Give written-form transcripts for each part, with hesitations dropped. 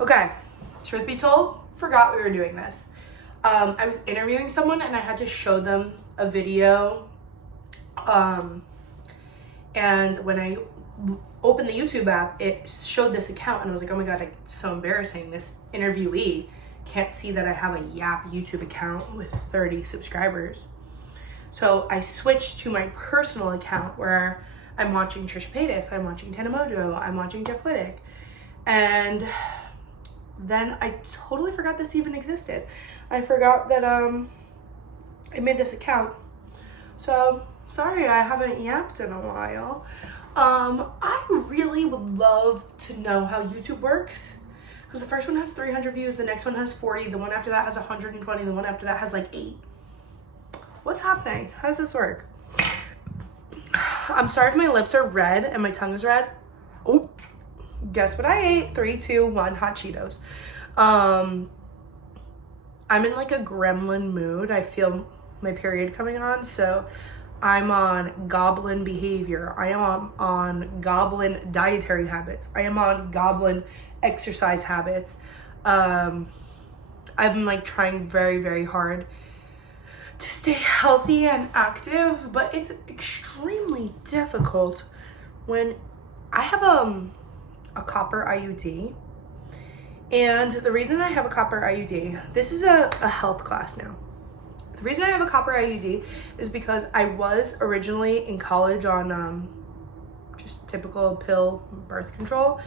Okay, truth be told, forgot we were doing this. I was interviewing someone and I had to show them a video. And when I opened the YouTube app, it showed this account and I was like, oh my God, it's so embarrassing. This interviewee can't see that I have a Yap YouTube account with 30 subscribers. So I switched to my personal account where I'm watching Trisha Paytas, I'm watching Tana Mojo, I'm watching Jeff Wittick. And then I totally forgot this even existed. I forgot that I made this account. So sorry, I haven't yapped in a while. I really would love to know how YouTube works, because the first one has 300 views, the next one has 40, the one after that has 120, the one after that has like 8. What's happening? How does this work? I'm sorry if my lips are red and my tongue is red. Oh, guess what I ate? 3, 2, 1, hot Cheetos. I'm in like a gremlin mood. I feel my period coming on, so I'm on goblin behavior. I am on goblin dietary habits. I am on goblin exercise habits. I've been like trying very, very hard to stay healthy and active, but it's extremely difficult when I have a copper IUD. And the reason I have a copper IUD, this is a health class now. The reason I have a copper IUD is because I was originally in college on just typical pill birth control,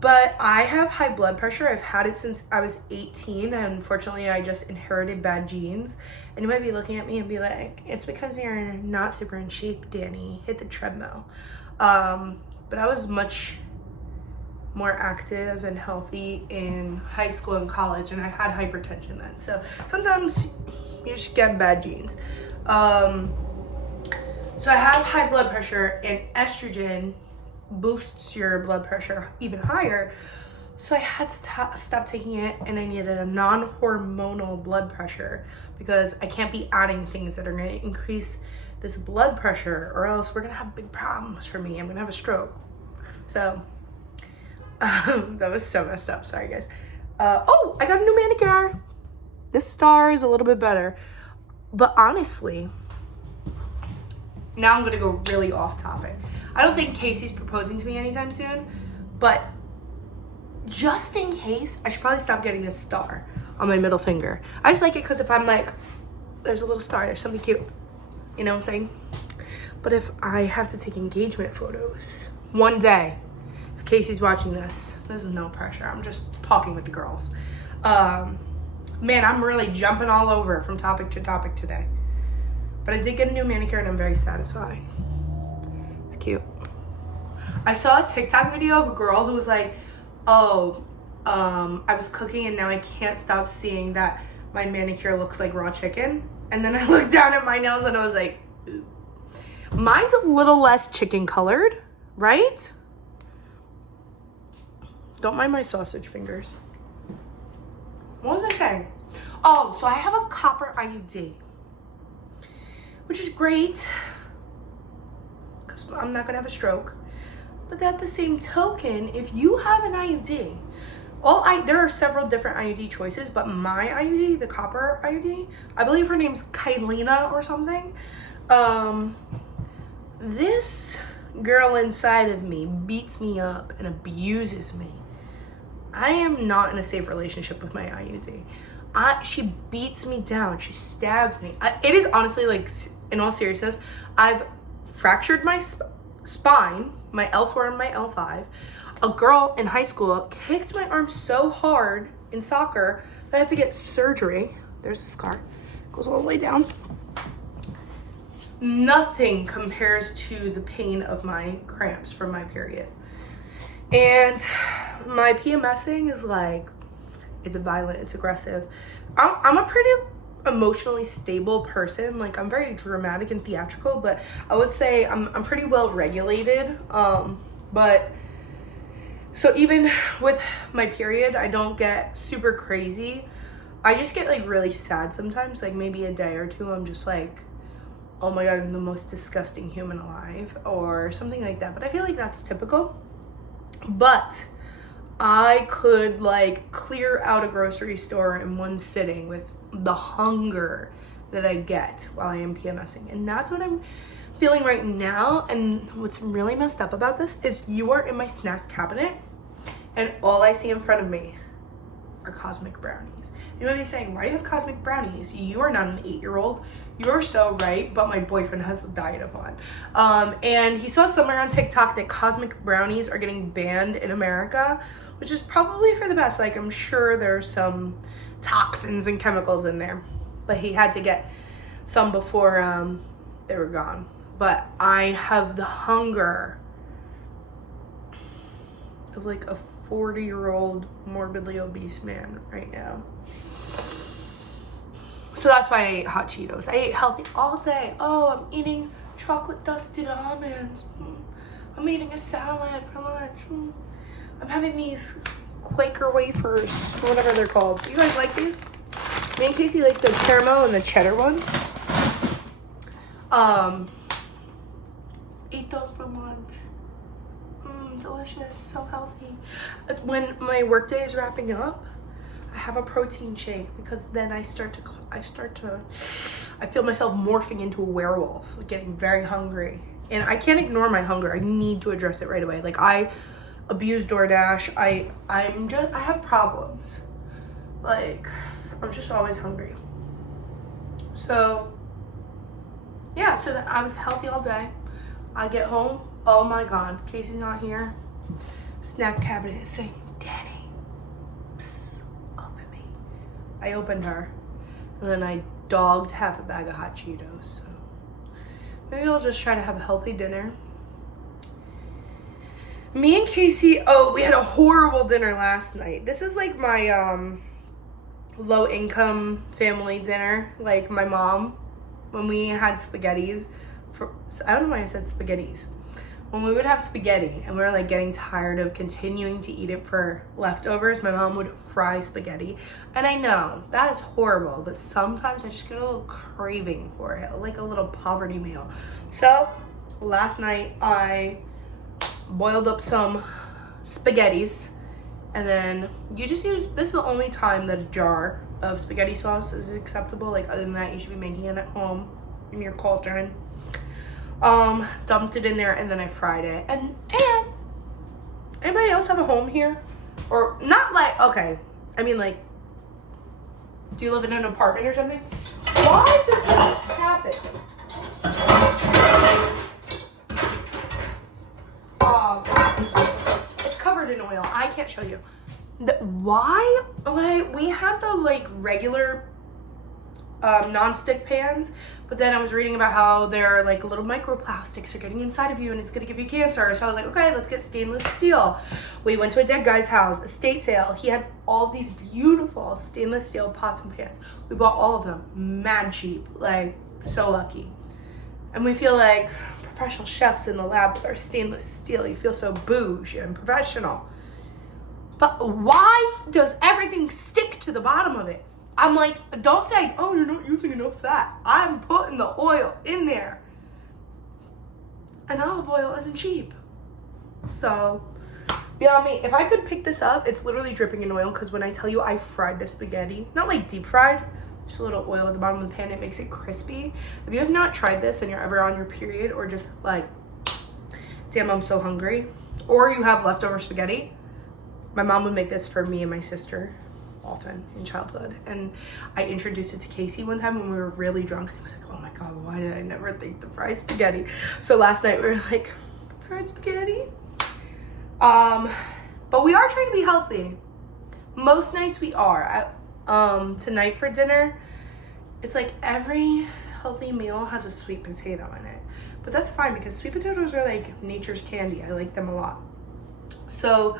but I have high blood pressure. I've had it since I was 18, and unfortunately I just inherited bad genes. And you might be looking at me and be like, it's because you're not super in shape, Dani. Hit the treadmill. But I was much more active and healthy in high school and college, and I had hypertension then. So sometimes you just get bad genes. So I have high blood pressure, and estrogen boosts your blood pressure even higher. So I had to stop taking it, and I needed a non-hormonal blood pressure because I can't be adding things that are going to increase this blood pressure, or else we're going to have big problems for me. I'm going to have a stroke. So that was so messed up. Sorry, guys. Oh, I got a new manicure. This star is a little bit better. But honestly, now I'm going to go really off topic. I don't think Casey's proposing to me anytime soon, but just in case, I should probably stop getting this star on my middle finger. I just like it because if I'm like, there's a little star, there's something cute. You know what I'm saying? But if I have to take engagement photos one day, if Casey's watching this is no pressure. I'm just talking with the girls. Man, I'm really jumping all over from topic to topic today. But I did get a new manicure and I'm very satisfied. It's cute. I saw a TikTok video of a girl who was like, oh, I was cooking and now I can't stop seeing that my manicure looks like raw chicken. And then I looked down at my nails and I was like, ooh. Mine's a little less chicken colored, right? Don't mind my sausage fingers. What was I saying? Oh, so I have a copper IUD, which is great because I'm not gonna have a stroke. But at the same token, if you have an IUD, there are several different IUD choices, but my IUD, the copper IUD, I believe her name's Kylena or something. This girl inside of me beats me up and abuses me. I am not in a safe relationship with my IUD. She beats me down. She stabs me. It is honestly, like, in all seriousness, I've fractured my spine, my L4 and my L5. A girl in high school kicked my arm so hard in soccer that I had to get surgery. There's a scar. Goes all the way down. Nothing compares to the pain of my cramps from my period. And my PMSing is like, it's violent, it's aggressive. I'm a pretty emotionally stable person. Like, I'm very dramatic and theatrical, but I would say I'm pretty well regulated. But so even with my period, I don't get super crazy. I just get like really sad sometimes, like maybe a day or two. I'm just like, oh my God, I'm the most disgusting human alive or something like that. But I feel like that's typical. But I could like clear out a grocery store in one sitting with the hunger that I get while I am PMSing. And that's what I'm feeling right now. And what's really messed up about this is you are in my snack cabinet and all I see in front of me are cosmic brownies. You might be saying, why do you have cosmic brownies? You are not an 8-year-old. You're so right, but my boyfriend has the diet of one. And he saw somewhere on TikTok that cosmic brownies are getting banned in America, which is probably for the best. Like, I'm sure there's some toxins and chemicals in there, but he had to get some before they were gone. But I have the hunger of like a 40-year-old morbidly obese man right now. So that's why I ate hot Cheetos. I ate healthy all day. Oh, I'm eating chocolate dusted almonds. I'm eating a salad for lunch. I'm having these Quaker wafers, or whatever they're called. You guys like these? Me and Casey like the caramel and the cheddar ones. Ate those for lunch. Delicious, so healthy. When my workday is wrapping up, I have a protein shake because then I feel myself morphing into a werewolf, getting very hungry. And I can't ignore my hunger. I need to address it right away. Like, I abuse DoorDash. I have problems. Like, I'm just always hungry. So, yeah, so then I was healthy all day. I get home. Oh my God, Casey's not here. Snack cabinet is saying, Dani, psst, open me. I opened her, and then I dogged half a bag of hot Cheetos. So maybe I'll just try to have a healthy dinner. Me and Casey, we had a horrible dinner last night. This is like my low income family dinner. Like my mom, when we had spaghettis, I don't know why I said spaghettis. When we would have spaghetti and we were like getting tired of continuing to eat it for leftovers, my mom would fry spaghetti. And I know that is horrible, but sometimes I just get a little craving for it, like a little poverty meal. So last night I boiled up some spaghettis, and then you just use, this is the only time that a jar of spaghetti sauce is acceptable. Like, other than that, you should be making it at home in your cauldron. Dumped it in there, and then I fried it. And anybody else have a home here? Or not like, okay, I mean, like, do you live in an apartment or something? Why does this happen? It's covered in oil. I can't show you. Why? We had the like regular non-stick pans, but then I was reading about how they're like little microplastics are getting inside of you and it's gonna give you cancer. So I was like, okay, let's get stainless steel. We went to a dead guy's house, estate sale. He had all these beautiful stainless steel pots and pans. We bought all of them, mad cheap, like so lucky. And we feel like professional chefs in the lab with our stainless steel. You feel so bougie and professional. But why does everything stick to the bottom of it? I'm like, don't say, oh, you're not using enough fat. I'm putting the oil in there. And olive oil isn't cheap. So, beyond me, if I could pick this up, it's literally dripping in oil, because when I tell you I fried the spaghetti, not like deep fried, just a little oil at the bottom of the pan, it makes it crispy. If you have not tried this and you're ever on your period, or just like, damn, I'm so hungry, or you have leftover spaghetti, my mom would make this for me and my sister often in childhood, and I introduced it to Casey one time when we were really drunk, and he was like, oh my God, why did I never think to fry spaghetti? So last night we were like, fried spaghetti. But we are trying to be healthy. Most nights we are. Tonight for dinner, it's like every healthy meal has a sweet potato in it, but that's fine because sweet potatoes are like nature's candy. I like them a lot. So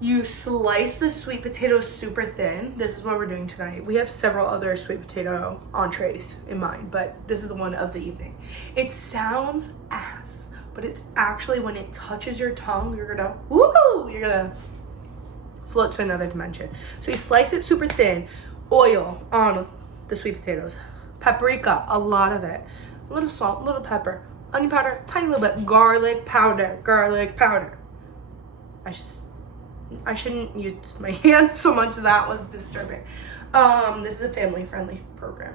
you slice the sweet potatoes super thin. This is what we're doing tonight. We have several other sweet potato entrees in mind, but this is the one of the evening. It sounds ass, but it's actually, when it touches your tongue, you're gonna, woohoo, you're gonna float to another dimension. So you slice it super thin, oil on the sweet potatoes, paprika, a lot of it, a little salt, a little pepper, onion powder, tiny little bit, garlic powder. I shouldn't use my hands so much. That was disturbing. This is a family-friendly program.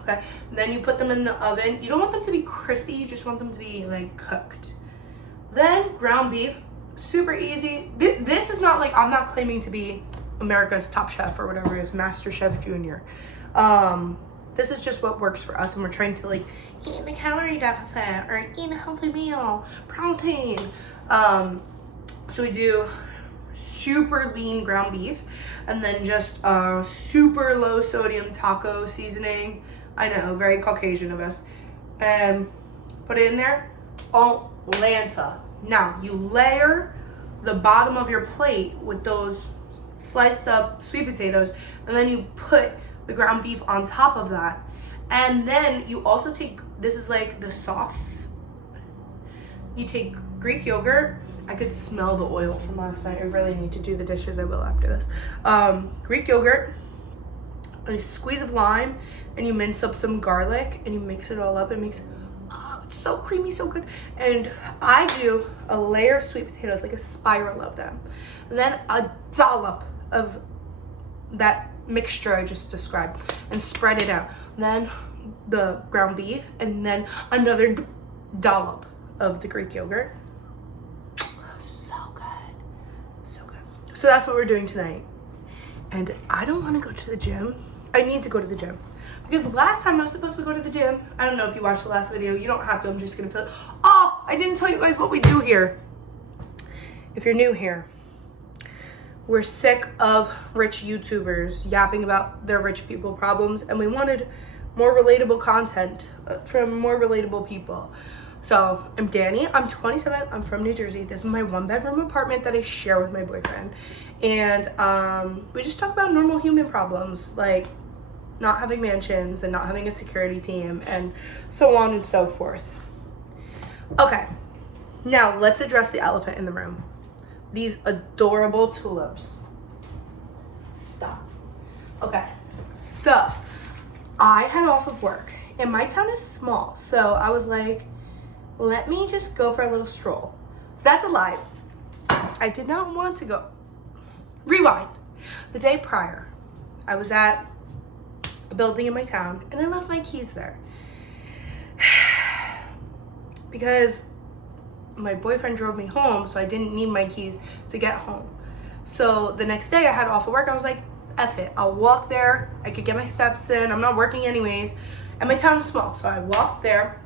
Okay, then you put them in the oven. You don't want them to be crispy, you just want them to be like cooked. Then ground beef, super easy. This is not like, I'm not claiming to be America's Top Chef or whatever it is, Master Chef Junior. This is just what works for us, and we're trying to like eat in a calorie deficit or eat a healthy meal, protein. So we do super lean ground beef, and then just super low sodium taco seasoning. I know, very Caucasian of us. And put it in there. Atlanta. Now, you layer the bottom of your plate with those sliced up sweet potatoes, and then you put the ground beef on top of that. And then you also take, this is like the sauce. You take Greek yogurt. I could smell the oil from last night. I really need to do the dishes. I will after this. Greek yogurt, a squeeze of lime, and you mince up some garlic, and you mix it all up. It makes, oh, it's so creamy, so good. And I do a layer of sweet potatoes, like a spiral of them. And then a dollop of that mixture I just described, and spread it out. Then the ground beef, and then another dollop of the Greek yogurt. So good. So good. So that's what we're doing tonight. And I don't want to go to the gym. I need to go to the gym. Because last time I was supposed to go to the gym, I don't know if you watched the last video. You don't have to. I'm just going to fill. Oh, I didn't tell you guys what we do here. If you're new here, we're sick of rich YouTubers yapping about their rich people problems, and we wanted more relatable content from more relatable people. So I'm Dani, I'm 27, I'm from New Jersey. This is my 1-bedroom apartment that I share with my boyfriend. And we just talk about normal human problems, like not having mansions and not having a security team and so on and so forth. Okay, now let's address the elephant in the room. These adorable tulips. Stop. Okay, so I had off of work, and my town is small, so I was like, let me just go for a little stroll. That's a lie. I did not want to go. Rewind. The day prior, I was at a building in my town, and I left my keys there. Because my boyfriend drove me home, so I didn't need my keys to get home. So the next day I had off of work. I was like, F it. I'll walk there. I could get my steps in. I'm not working anyways. And my town is small, so I walked there.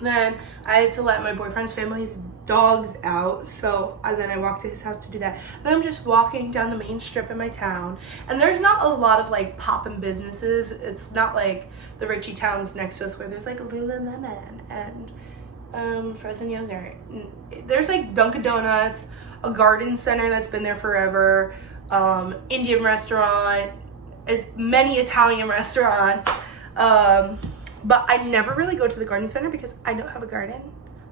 Then I had to let my boyfriend's family's dogs out, so then I walked to his house to do that. Then I'm just walking down the main strip in my town, and there's not a lot of like poppin' businesses. It's not like the Richie towns next to us where there's like Lululemon and frozen yogurt. There's like Dunkin' Donuts, a garden center that's been there forever, Indian restaurant, many Italian restaurants. But I never really go to the garden center because I don't have a garden.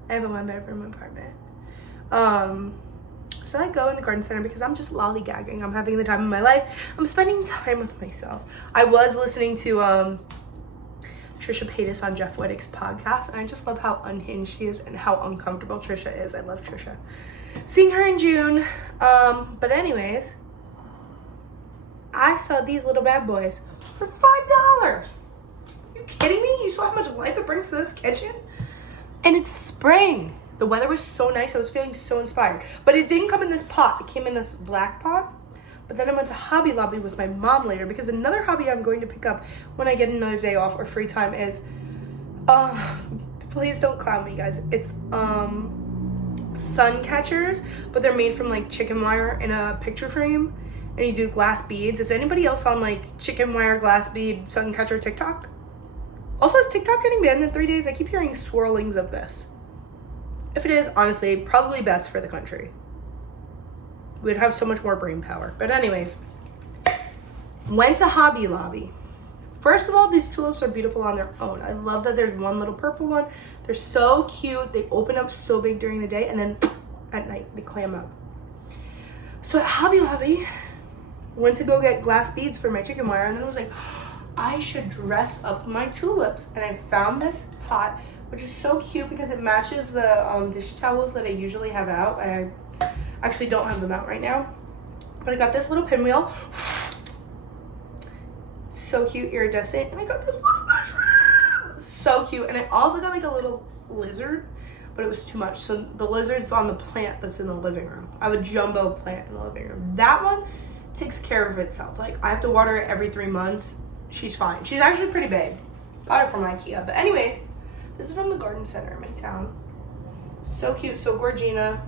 I have a 1-bedroom apartment. So I go in the garden center because I'm just lollygagging. I'm having the time of my life. I'm spending time with myself. I was listening to Trisha Paytas on Jeff Wittick's podcast, and I just love how unhinged she is and how uncomfortable Trisha is. I love Trisha. Seeing her in June. But anyways, I saw these little bad boys for $5. You kidding me? You saw how much life it brings to this kitchen? And it's spring. The weather was so nice. I was feeling so inspired. But it didn't come in this pot. It came in this black pot. But then I went to Hobby Lobby with my mom later, because another hobby I'm going to pick up when I get another day off or free time is, please don't clown me, guys. It's sun catchers, but they're made from like chicken wire in a picture frame, and you do glass beads. Is anybody else on like chicken wire, glass bead, sun catcher TikTok? Also, is TikTok getting banned in 3 days? I keep hearing swirlings of this. If it is, honestly, probably best for the country. We'd have so much more brain power. But anyways, went to Hobby Lobby. First of all, these tulips are beautiful on their own. I love that there's one little purple one. They're so cute. They open up so big during the day, and then at night they clam up. So at Hobby Lobby, went to go get glass beads for my chicken wire, and then I was like, I should dress up my tulips. And I found this pot, which is so cute because it matches the dish towels that I usually have out. Actually, don't have them out right now. But I got this little pinwheel. So cute, iridescent. And I got this little mushroom. So cute. And I also got like a little lizard, but it was too much. So the lizard's on the plant that's in the living room. I have a jumbo plant in the living room. That one takes care of itself. Like, I have to water it every 3 months. She's fine. She's actually pretty big. Got it from Ikea. But anyways, this is from the garden center in my town. So cute, so Gorgina.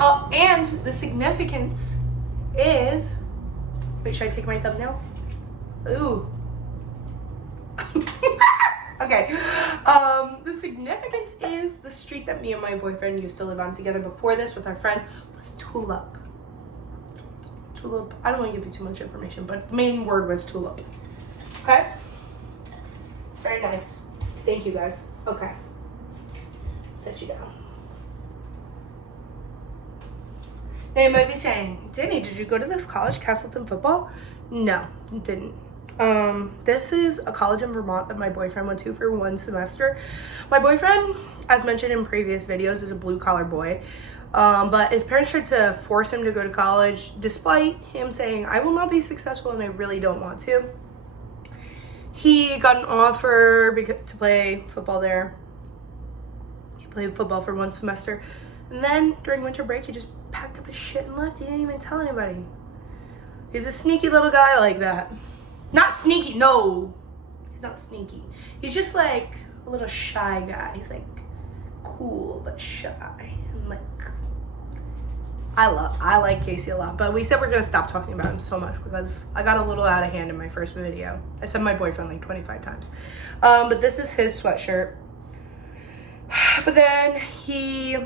Oh, and the significance is, wait, should I take my thumbnail? Ooh. Okay. The significance is the street that me and my boyfriend used to live on together before this with our friends was Tulip. Tulip. I don't want to give you too much information, but the main word was tulip. Okay? Very nice. Thank you, guys. Okay. Set you down. Now you might be saying, Dani, did you go to this college, Castleton football? No, didn't. This is a college in Vermont that my boyfriend went to for 1 semester. My boyfriend, as mentioned in previous videos, is a blue-collar boy. But his parents tried to force him to go to college, despite him saying, I will not be successful and I really don't want to. He got an offer to play football there. He played football for 1 semester. And then during winter break, he just packed up his shit and left. He didn't even tell anybody. He's a sneaky little guy like that. Not sneaky, no. He's not sneaky. He's just like a little shy guy. He's like cool but shy. And like, I like Casey a lot, but we said we're gonna stop talking about him so much because I got a little out of hand in my first video. I said my boyfriend like 25 times. But this is his sweatshirt. But then he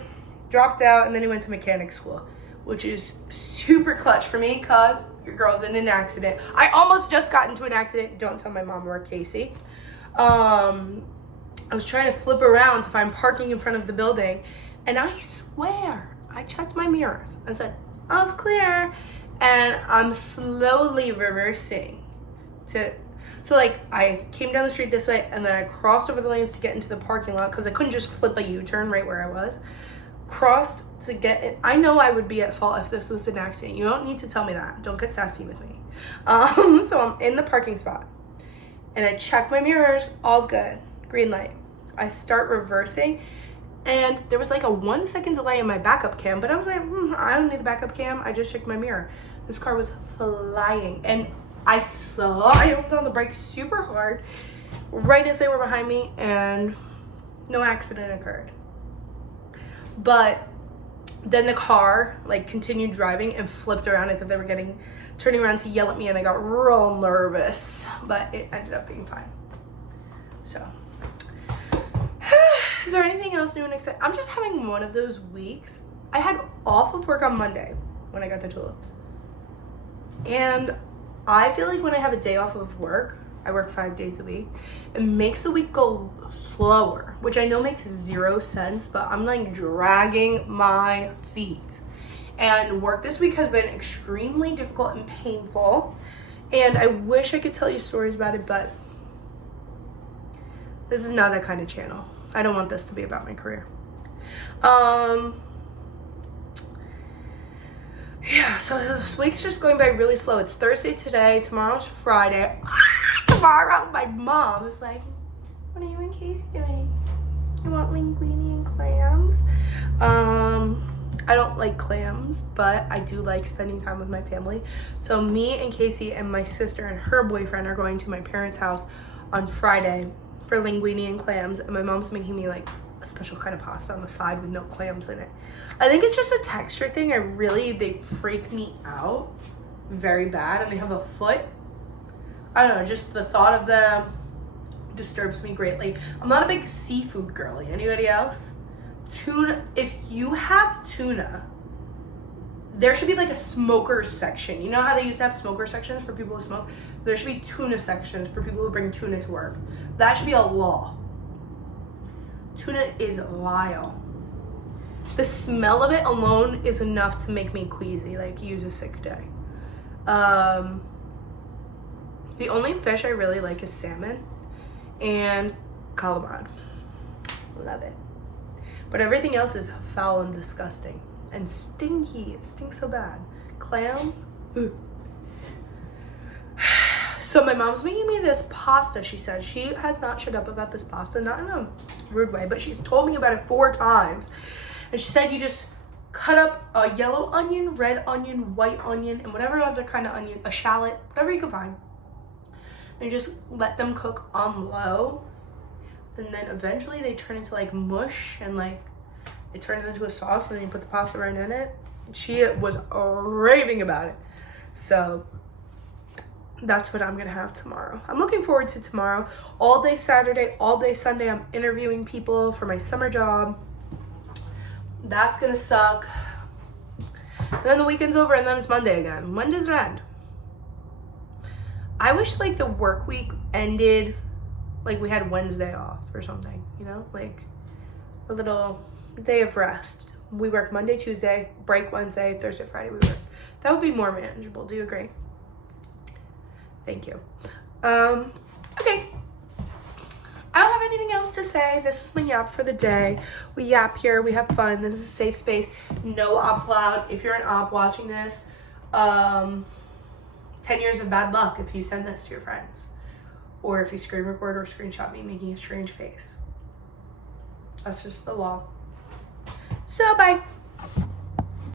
dropped out and then he went to mechanic school, which is super clutch for me because your girl's in an accident. I almost just got into an accident. Don't tell my mom or Casey. I was trying to flip around to find parking in front of the building, and I swear I checked my mirrors. I said, all's clear, and I'm slowly reversing so like I came down the street this way and then I crossed over the lanes to get into the parking lot because I couldn't just flip a U-turn right where I was. Crossed to get it. I know I would be at fault if this was an accident. You don't need to tell me that. Don't get sassy with me. So I'm in the parking spot and I check my mirrors. All's good. Green light. I start reversing and there was like a 1 second delay in my backup cam, but I was like, I don't need the backup cam. I just checked my mirror. This car was flying and I slammed on the brakes super hard right as they were behind me and no accident occurred. But then the car like continued driving and flipped around. I thought they were turning around to yell at me and I got real nervous, but it ended up being fine. So, is there anything else new and exciting? I'm just having one of those weeks. I had off of work on Monday when I got the tulips. And I feel like when I have a day off of work, I work 5 days a week, it makes the week go slower, which I know makes 0 sense, but I'm like dragging my feet. And work this week has been extremely difficult and painful, and I wish I could tell you stories about it, but this is not that kind of channel. I don't want this to be about my career. Yeah, so this week's just going by really slow. It's Thursday today, tomorrow's Friday. Tomorrow, my mom was like, what are you and Casey doing? You want linguine and clams? I don't like clams, but I do like spending time with my family. So me and Casey and my sister and her boyfriend are going to my parents' house on Friday for linguine and clams, and my mom's making me like a special kind of pasta on the side with no clams in it. I think it's just a texture thing. They freak me out very bad, and they have a foot. I don't know, just the thought of them disturbs me greatly. I'm not a big seafood girly. Anybody else? Tuna, if you have tuna, there should be like a smoker section. You know how they used to have smoker sections for people who smoke? There should be tuna sections for people who bring tuna to work. That should be a law. Tuna is vile. The smell of it alone is enough to make me queasy, like use a sick day. The only fish I really like is salmon and calamari. Love it. But everything else is foul and disgusting and stinky. It stinks so bad. Clams. Ugh. So my mom's making me this pasta. She said she has not shut up about this pasta, not in a rude way, but she's told me about it 4 times. And she said you just cut up a yellow onion, red onion, white onion, and whatever other kind of onion, a shallot, whatever you can find. And just let them cook on low. And then eventually they turn into like mush and like it turns into a sauce, and then you put the pasta right in it. She was raving about it. So that's what I'm gonna have tomorrow. I'm looking forward to tomorrow. All day Saturday, all day Sunday, I'm interviewing people for my summer job. That's gonna suck. And then the weekend's over, and then it's Monday again. When does it end? I wish like the work week ended, like we had Wednesday off or something, you know? Like a little day of rest. We work Monday, Tuesday, break Wednesday, Thursday, Friday we work. That would be more manageable. Do you agree? Thank you. Okay. I don't have anything else to say. This is my yap for the day. We yap here. We have fun. This is a safe space. No ops allowed. If you're an op watching this, 10 years of bad luck if you send this to your friends. Or if you screen record or screenshot me making a strange face. That's just the law. So, bye.